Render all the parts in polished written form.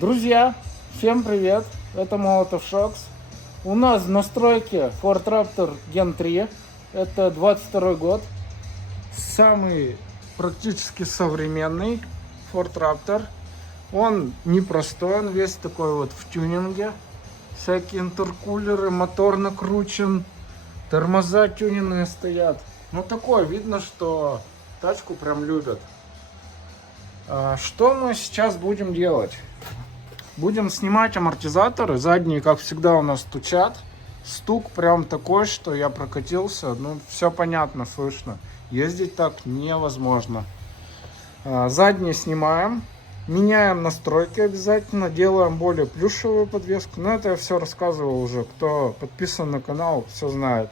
Друзья, всем привет! Это Молотов Шокс. У нас в настройке Ford Raptor Gen 3. Это 22 год. Самый практически современный Ford Raptor. Он непростой, он весь такой вот в тюнинге. Всякие интеркулеры, мотор накручен, тормоза тюнинные стоят. Ну такое, видно, что тачку прям любят. Что мы сейчас будем делать? Будем снимать амортизаторы. Задние, как всегда, у нас стучат. Стук прям такой, что я прокатился. Ну, все понятно, слышно. Ездить так невозможно. Задние снимаем. Меняем настройки обязательно. Делаем более плюшевую подвеску. Но это я все рассказывал уже. Кто подписан на канал, все знает.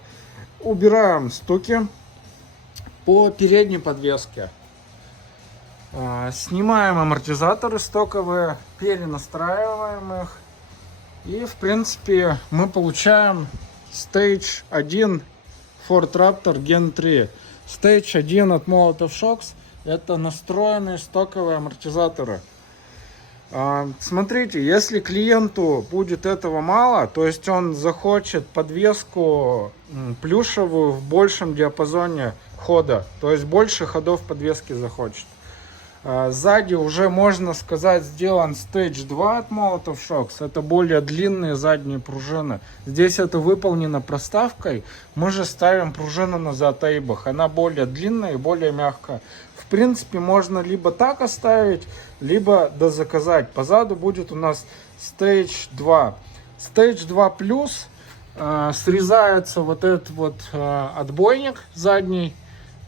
Убираем стуки по передней подвеске. Снимаем амортизаторы стоковые, перенастраиваем их. И в принципе мы получаем Stage 1 Ford Raptor Gen 3. Stage 1 от Молотов Шокс. Это настроенные стоковые амортизаторы. Смотрите, если клиенту будет этого мало, то есть он захочет подвеску плюшевую в большем диапазоне хода, то есть больше ходов подвески захочет. Сзади уже, можно сказать, сделан Stage 2 от Молотов Шокс. Это более длинные задние пружины. Здесь это выполнено проставкой. Мы же ставим пружину на затейбах. Она более длинная и более мягкая. В принципе, можно либо так оставить, либо дозаказать. Позаду будет у нас Stage 2. Stage 2 плюс. Срезается вот этот вот отбойник задний.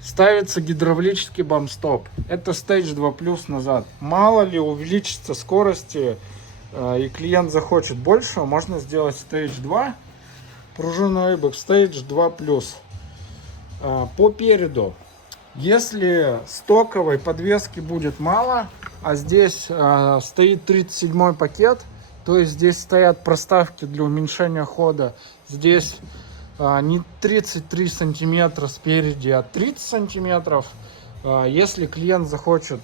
Ставится гидравлический бамстоп. Это Stage 2 плюс назад. Мало ли увеличится скорости и клиент захочет больше, можно сделать Stage 2. Пружину Эйбок Stage 2 плюс. По переду. Если стоковой подвески будет мало, а здесь стоит 37 пакет, то есть здесь стоят проставки для уменьшения хода. Здесь не 33 сантиметра спереди, а 30 сантиметров. Если клиент захочет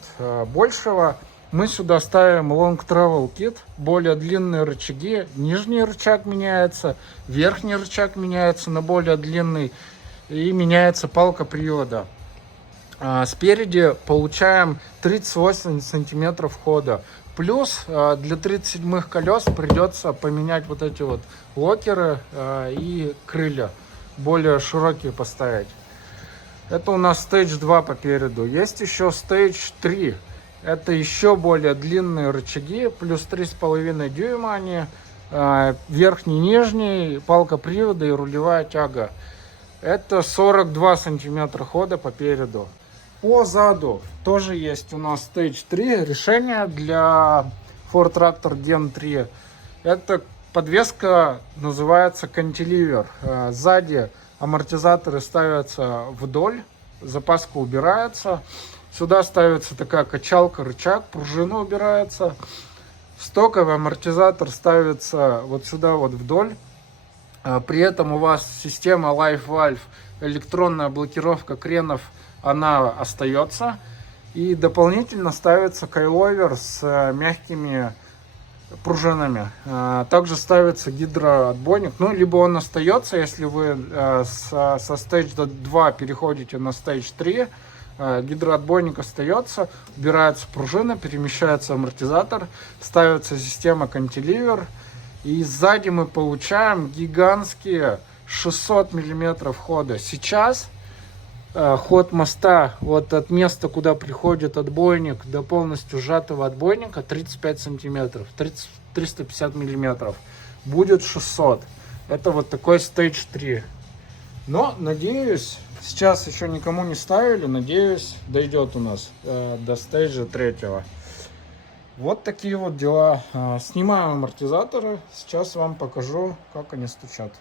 большего, мы сюда ставим Long Travel Kit, более длинные рычаги. Нижний рычаг меняется, верхний рычаг меняется на более длинный, и меняется палка привода. Спереди получаем 38 сантиметров хода. Плюс для 37-х колес придется поменять вот эти вот локеры и крылья. Более широкие поставить. Это у нас Stage 2 по переду. Есть еще Stage 3. Это еще более длинные рычаги. Плюс 3,5 дюйма они. Верхний, нижний, палка привода и рулевая тяга. Это 42 сантиметра хода по переду. По заду тоже есть у нас Stage 3 решение для Ford Raptor Gen 3. Эта подвеска называется Cantilever. Сзади амортизаторы ставятся вдоль, запаска убирается. Сюда ставится такая качалка, рычаг, пружина убирается. Стоковый амортизатор ставится вот сюда вот вдоль. При этом у вас система Live Valve, электронная блокировка кренов, она остается. И дополнительно ставится кайловер с мягкими пружинами. Также ставится гидроотбойник. Ну, либо он остается, если вы со Stage 2 переходите на Stage 3. Гидроотбойник остается, убирается пружина, перемещается амортизатор, ставится система Cantilever. И сзади мы получаем гигантские 600 миллиметров хода. Сейчас ход моста вот от места, куда приходит отбойник, до полностью сжатого отбойника 35 сантиметров, 350 миллиметров. Будет 600. Это вот такой Stage 3. Но, надеюсь, сейчас еще никому не ставили, надеюсь, дойдет у нас до Stage 3. Вот такие вот дела. Снимаем амортизаторы. Сейчас вам покажу, как они стучат.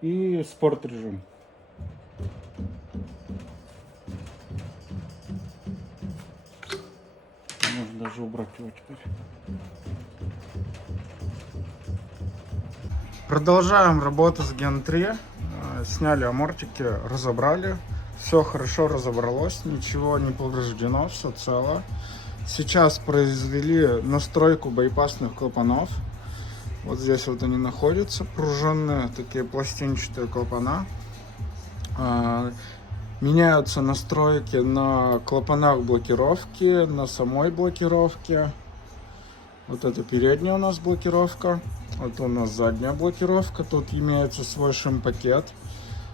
И спорт режим. Можно даже убрать его теперь. Продолжаем работу с Gen 3. сняли амортики, разобрали. Все хорошо разобралось, ничего не повреждено, все цело. Сейчас произвели настройку байпасных клапанов. Вот здесь вот они находятся, пружинные, такие пластинчатые клапана. Меняются настройки на клапанах блокировки, на самой блокировке. Вот это передняя у нас блокировка. Вот у нас задняя блокировка. Тут имеется свой шим-пакет.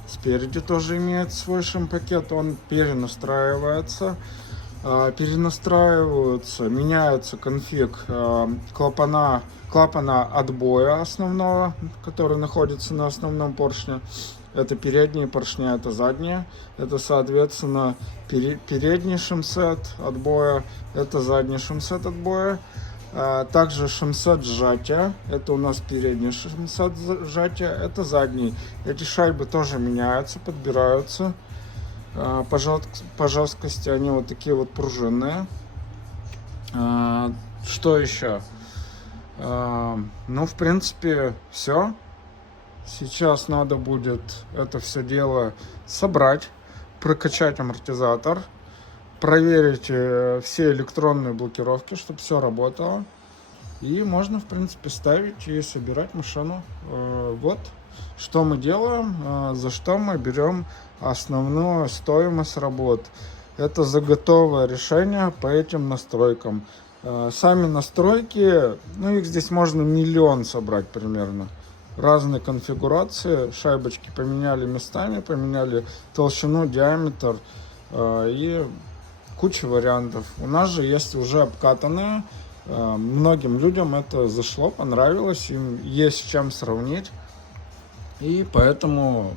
Спереди тоже имеется свой шим-пакет. Он перенастраивается. Перенастраиваются, меняется конфиг клапана отбоя основного, который находится на основном поршне. Это передние поршня, это задние. Это, соответственно, передний шимсет отбоя, это задний шимсет отбоя. Также шимсет сжатия. Это у нас передний шимсет сжатия, это задний. Эти шайбы тоже меняются, подбираются. По жесткости они вот такие вот пружинные. Что еще? Ну, в принципе, все. Сейчас надо будет это все дело собрать, прокачать амортизатор, проверить все электронные блокировки, чтобы все работало. И можно, в принципе, ставить и собирать машину. Вот что мы делаем, за что мы берем основную стоимость работ. Это за готовое решение по этим настройкам. Сами настройки, ну их здесь можно миллион собрать примерно. Разные конфигурации, шайбочки поменяли местами, поменяли толщину, диаметр и куча вариантов. У нас же есть уже обкатанные. Многим людям это зашло, понравилось, им есть с чем сравнить. И поэтому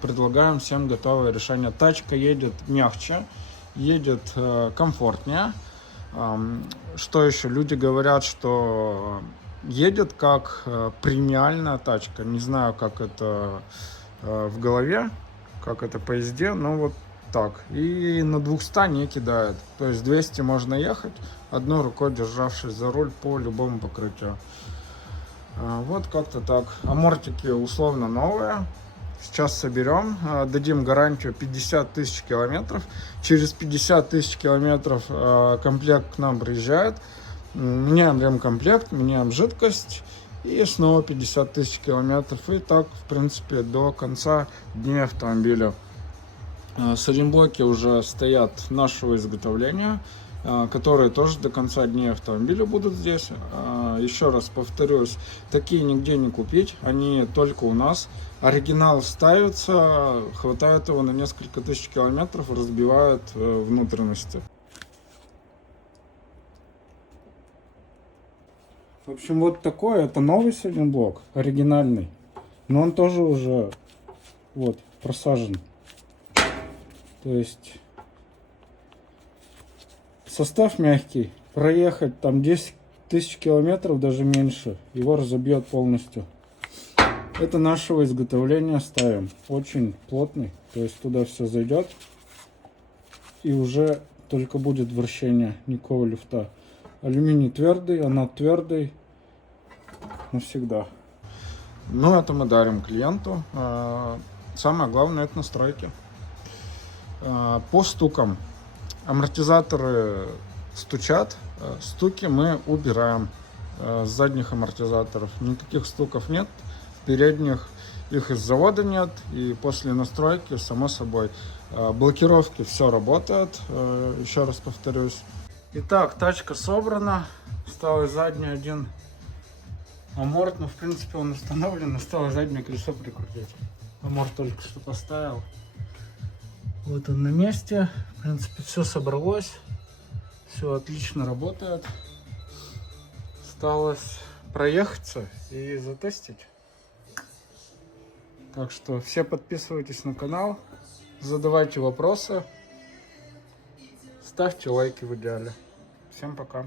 предлагаем всем готовое решение. Тачка едет мягче, едет комфортнее. Что еще? Люди говорят, что едет как премиальная тачка. Не знаю, как это в голове, как это по езде, но вот так. И на 200 не кидает. То есть 200 можно ехать, одной рукой державшись за руль по любому покрытию. Вот как-то так. Амортики условно новые. Сейчас соберем, дадим гарантию 50 тысяч километров. Через 50 тысяч километров комплект к нам приезжает. Меняем ремкомплект, меняем жидкость. И снова 50 тысяч километров. И так, в принципе, до конца дней автомобиля. Сайлентблоки уже стоят нашего изготовления, которые тоже до конца дней автомобиля будут здесь. Еще раз повторюсь, такие нигде не купить, они только у нас. Оригинал ставится, хватает его на несколько тысяч километров, разбивает внутренности. В общем, вот такой, это новый сайлентблок, оригинальный, но он тоже уже вот просажен. То есть состав мягкий, проехать там 10 тысяч километров, даже меньше, его разобьет полностью. Это нашего изготовления ставим, очень плотный, то есть туда все зайдет и уже только будет вращение, никакого люфта. Алюминий твердый, анод твердый навсегда. Ну, это мы дарим клиенту. Самое главное — это настройки. По стукам. Амортизаторы стучат, стуки мы убираем с задних амортизаторов. Никаких стуков нет, в передних их из завода нет, и после настройки, само собой, блокировки все работает, еще раз повторюсь. Итак, тачка собрана, осталось задний один аморт, но в принципе он установлен, осталось заднее колесо прикрутить. Аморт только что поставил. Вот он на месте. В принципе, все собралось. Все отлично работает. Осталось проехаться и затестить. Так что все подписывайтесь на канал, задавайте вопросы, ставьте лайки в идеале. Всем пока.